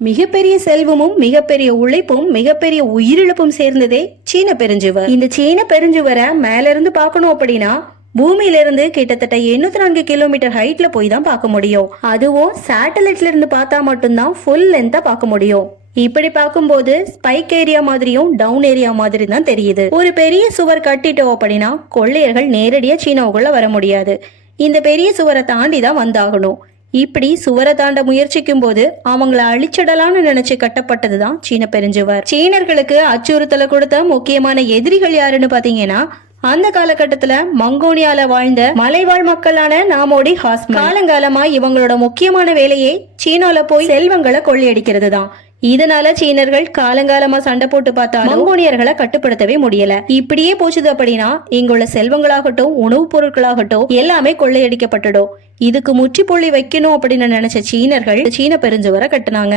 மிகப்பெரிய செல்வமும் மிகப்பெரிய உழைப்பும் மிகப்பெரிய உயிரிழப்பும் சேர்ந்ததே சீன பெருஞ்சுவர். இந்த சீன பெருஞ்சுவரை மேல இருந்து பார்க்கணும் அப்படின்னா பூமியில இருந்து கிட்டத்தட்ட 804 கிலோமீட்டர் ஹைட்ல போய் தான் பார்க்க முடியும். அதுவும் சேட்டலைட்ல இருந்து பார்த்தா மட்டும்தான் ஃபுல் லென்த்தா பார்க்க முடியும். இப்படி பார்க்கும்போது ஸ்பைக் ஏரியா மாதிரியும் டவுன் ஏரியா மாதிரி தான் தெரியுது. ஒரு பெரிய சுவர் கட்டிட்டோம் அப்படின்னா கொள்ளையர்கள் நேரடியா சீனாவுக்குள்ள வர முடியாது. இந்த பெரிய சுவரை தாண்டி தான் வந்தாகணும். இப்படி சுவரை தாண்ட முயற்சிக்கும் போது அவங்கள அழிச்சிடலாம்னு நினைச்சு கட்டப்பட்டதுதான் சீன பெருஞ்சுவர். சீனர்களுக்கு அச்சுறுத்தலை கொடுத்த முக்கியமான எதிரிகள் யாருன்னு பாத்தீங்கன்னா அந்த காலகட்டத்துல மங்கோலியால வாழ்ந்த மலைவாழ் மக்களான நாமோடி ஹாஸ்மன். காலங்காலமா இவங்களோட முக்கியமான வேலையே சீனால போய் செல்வங்களை கொள்ளையடிக்கிறது தான். இதனால சீனர்கள் காலங்காலமா சண்டை போட்டு பார்த்தாலும் மங்கோலியர்களை கட்டுப்படுத்தவே முடியல. இப்படியே போச்சுது அப்படின்னா இங்குள்ள செல்வங்களாகட்டும் உணவுப் பொருட்களாகட்டும் எல்லாமே கொள்ளையடிக்கப்பட்டுடும். இதுக்கு முற்றுப்புள்ளி வைக்கணும் அப்படின்னு நினைச்ச சீனர்கள் சீன பெருஞ்சுவரை கட்டுனாங்க.